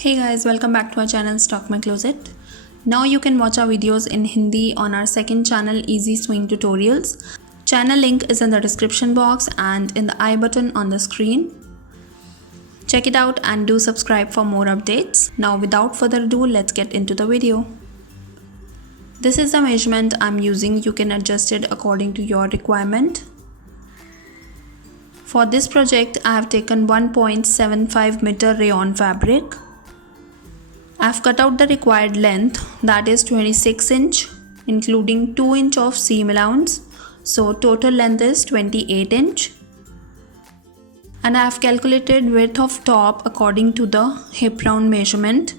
Hey guys, welcome back to our channel Stalk My Closet. Now you can watch our videos in Hindi on our second channel Easy Swing Tutorials. Channel link is in the description box and in the I button on the screen. Check it out and do subscribe for more updates. Now without further ado, let's get into the video. This is the measurement I'm using. You can adjust it according to your requirement. For this project, I have taken 1.75 meter rayon fabric. I've cut out the required length, that is 26 inch, including 2 inch of seam allowance. So total length is 28 inch. And I have calculated width of top according to the hip round measurement.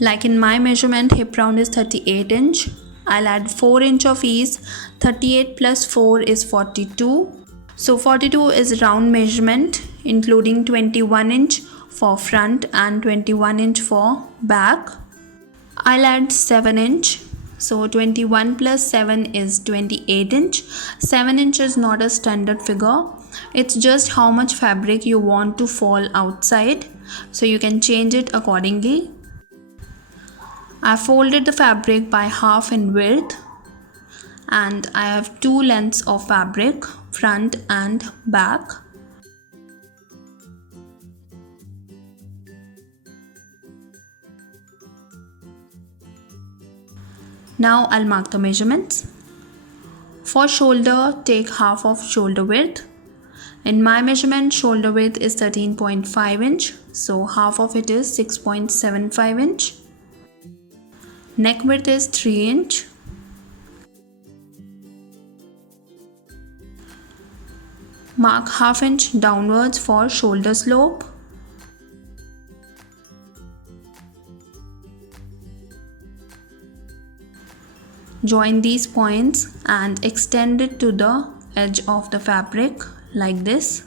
Like in my measurement, hip round is 38 inch. I'll add 4 inch of ease. 38 plus 4 is 42. So 42 is round measurement, including 21 inch for front and 21 inch for back. I'll add 7 inch. So 21 plus 7 is 28 inch. 7 inch is not a standard figure. It's just how much fabric you want to fall outside. So you can change it accordingly. I folded the fabric by half in width. And I have two lengths of fabric, front and back. Now I'll mark the measurements. For shoulder, take half of shoulder width. In my measurement, shoulder width is 13.5 inch, so half of it is 6.75 inch. Neck width is 3 inch. Mark half inch downwards for shoulder slope. Join these points and extend it to the edge of the fabric like this.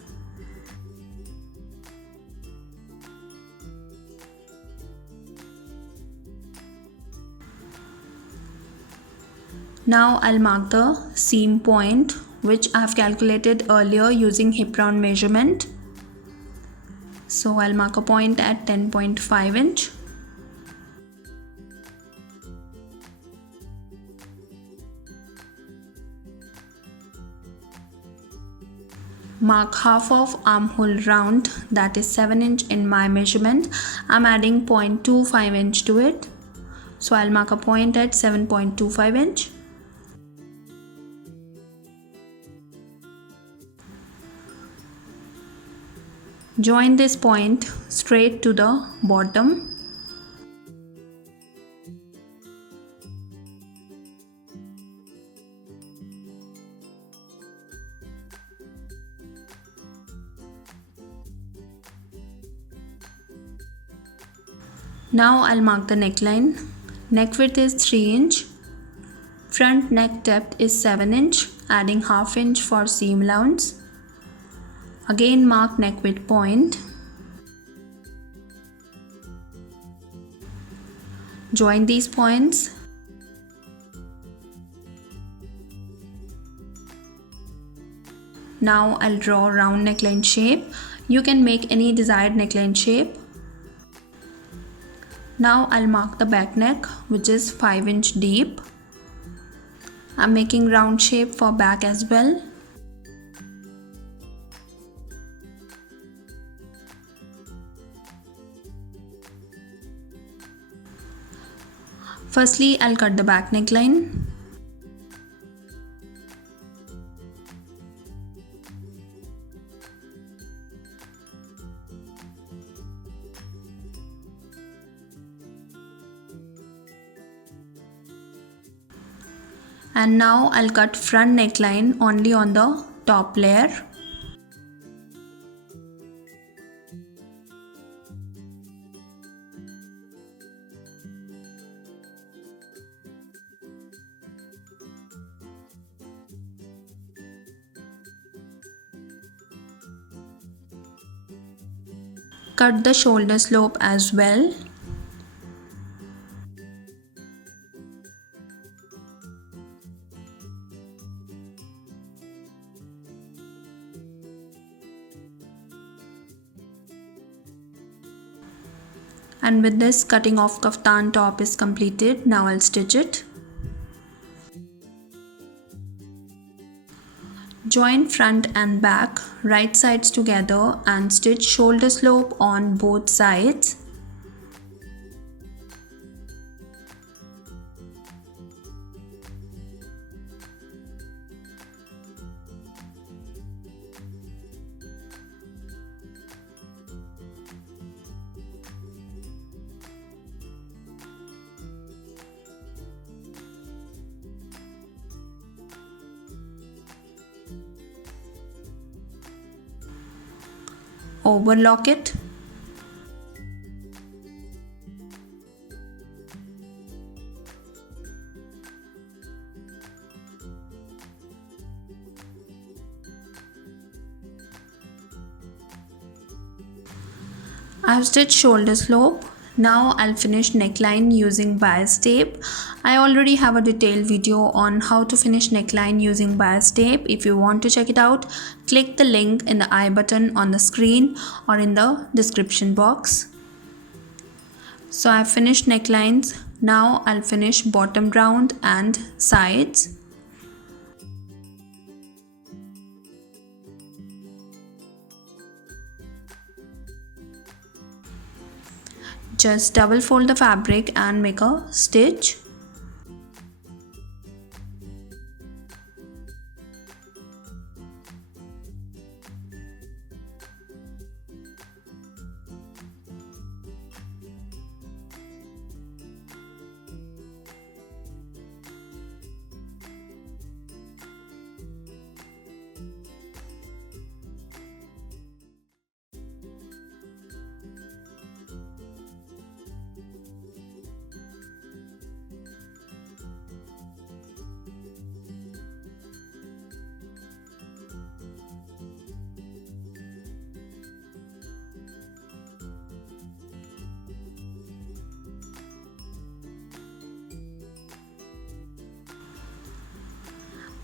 Now I'll mark the seam point, which I have calculated earlier using hip round measurement. So I'll mark a point at 10.5 inch. Mark half of armhole round, that is 7 inch in my measurement. I'm adding 0.25 inch to it. So I'll mark a point at 7.25 inch. Join this point straight to the bottom. Now I'll mark the neckline. Neck width is 3 inch. Front neck depth is 7 inch, adding half inch for seam allowance. Again mark neck width point. Join these points. Now I'll draw round neckline shape. You can make any desired neckline shape. Now I'll mark the back neck, which is 5 inch deep. I'm making round shape for back as well. Firstly, I'll cut the back neckline. And now I'll cut front neckline only on the top layer. Cut the shoulder slope as well. And with this, cutting off kaftan top is completed. Now I'll stitch it. Join front and back right sides together and stitch shoulder slope on both sides. Overlock it. I have stitched shoulder slope. Now I'll finish neckline using bias tape. I already have a detailed video on how to finish neckline using bias tape. If you want to check it out, click the link in the I button on the screen or in the description box. So I've finished necklines. Now I'll finish bottom round and sides. Just double fold the fabric and make a stitch.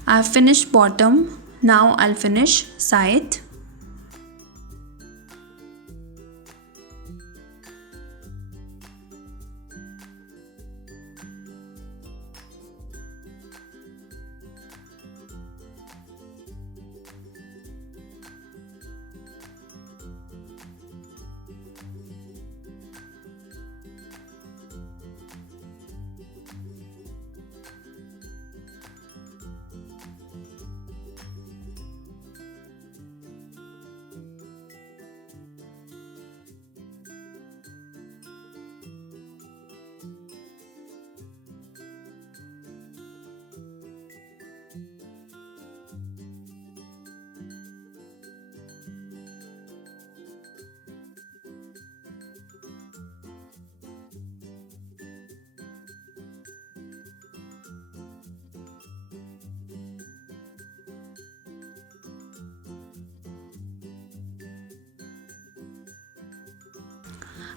I've finished bottom. Now I'll finish side.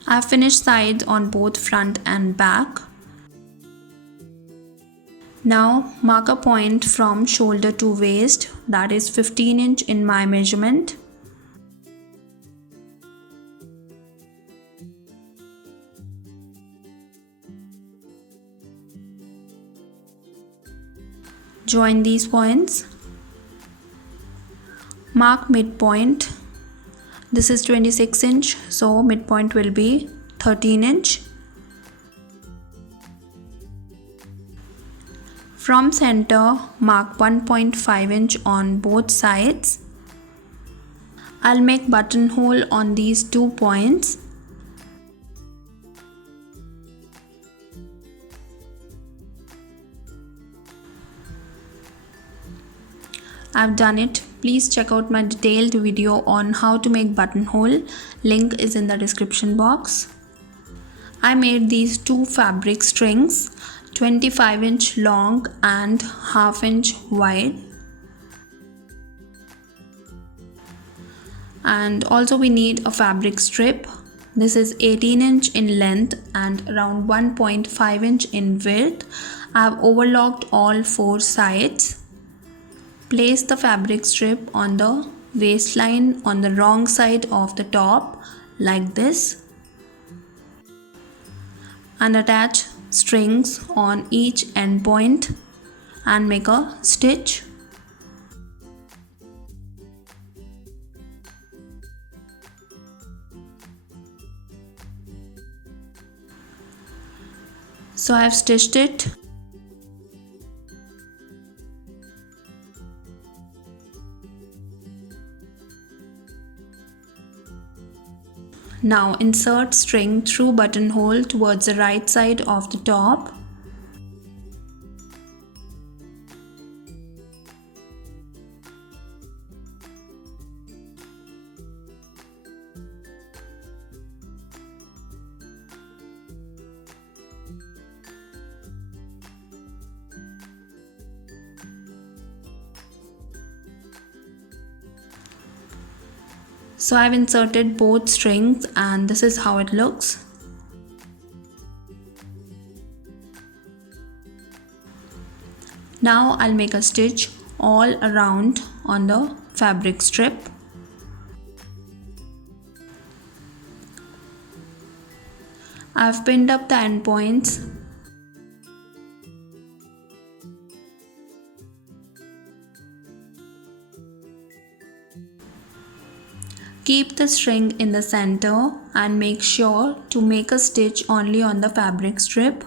I've finished sides on both front and back. Now mark a point from shoulder to waist, that is 15 inch in my measurement. Join these points. Mark midpoint. This is 26 inch, so midpoint will be 13 inch. From center, mark 1.5 inch on both sides. I'll make buttonhole on these 2 points. I've done it. Please check out my detailed video on how to make buttonhole. Link is in the description box. I made these 2 fabric strings, 25 inch long and half inch wide. And also we need a fabric strip. This is 18 inch in length and around 1.5 inch in width. I have overlocked all 4 sides. Place the fabric strip on the waistline on the wrong side of the top like this. and attach strings on each end point and make a stitch. So I have stitched it. Now insert string through buttonhole towards the right side of the top. So I've inserted both strings and this is how it looks. Now I'll make a stitch all around on the fabric strip. I've pinned up the end points. Keep the string in the center and make sure to make a stitch only on the fabric strip.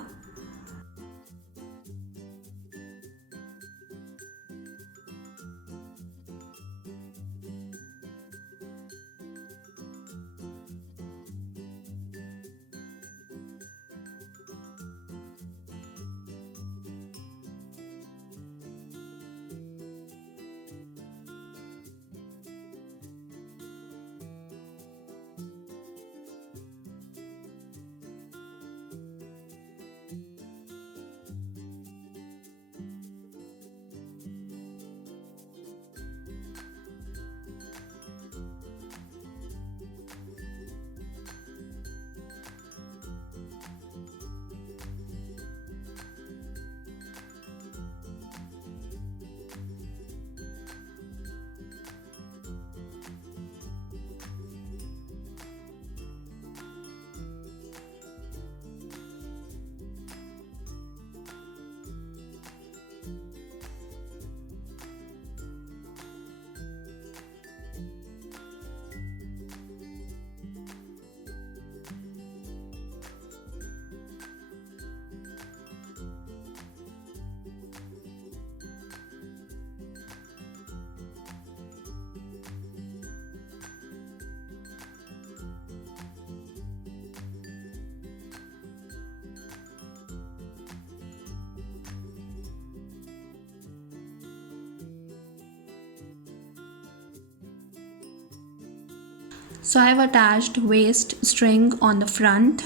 So I have attached waist string on the front.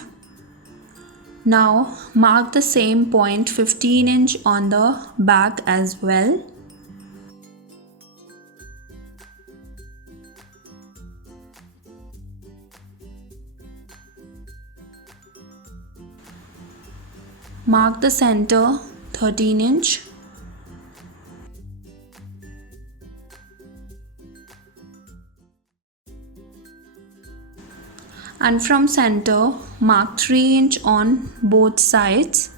Now mark the same point 15 inch on the back as well. Mark the center 13 inch. And from center mark 3 inch on both sides.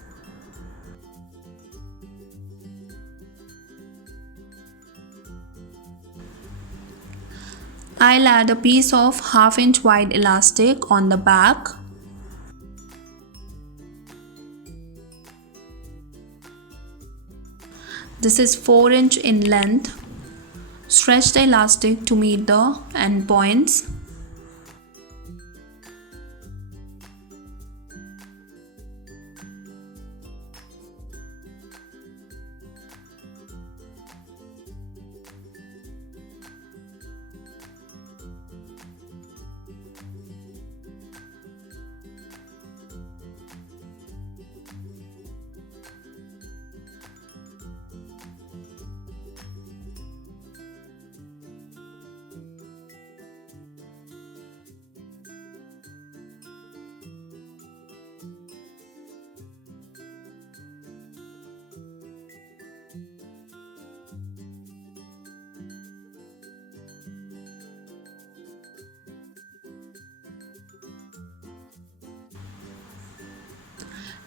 I'll add a piece of 1/2 inch wide elastic on the back. This is 4 inch in length. Stretch the elastic to meet the end points.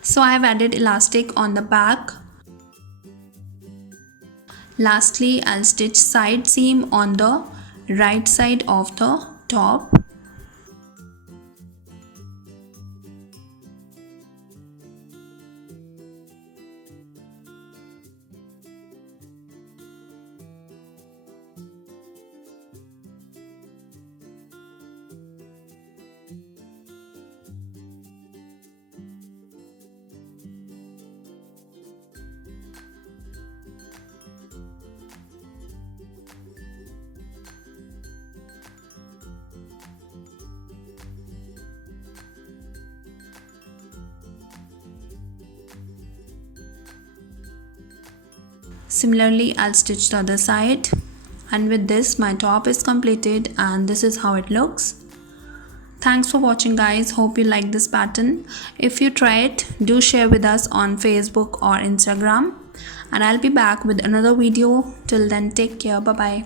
So I have added elastic on the back. Lastly, I'll stitch side seam on the right side of the top. Similarly, I'll stitch the other side, and with this my top is completed and this is how it looks. Thanks for watching guys, hope you like this pattern. If you try it, do share with us on Facebook or Instagram, and I'll be back with another video. Till then, take care, bye bye.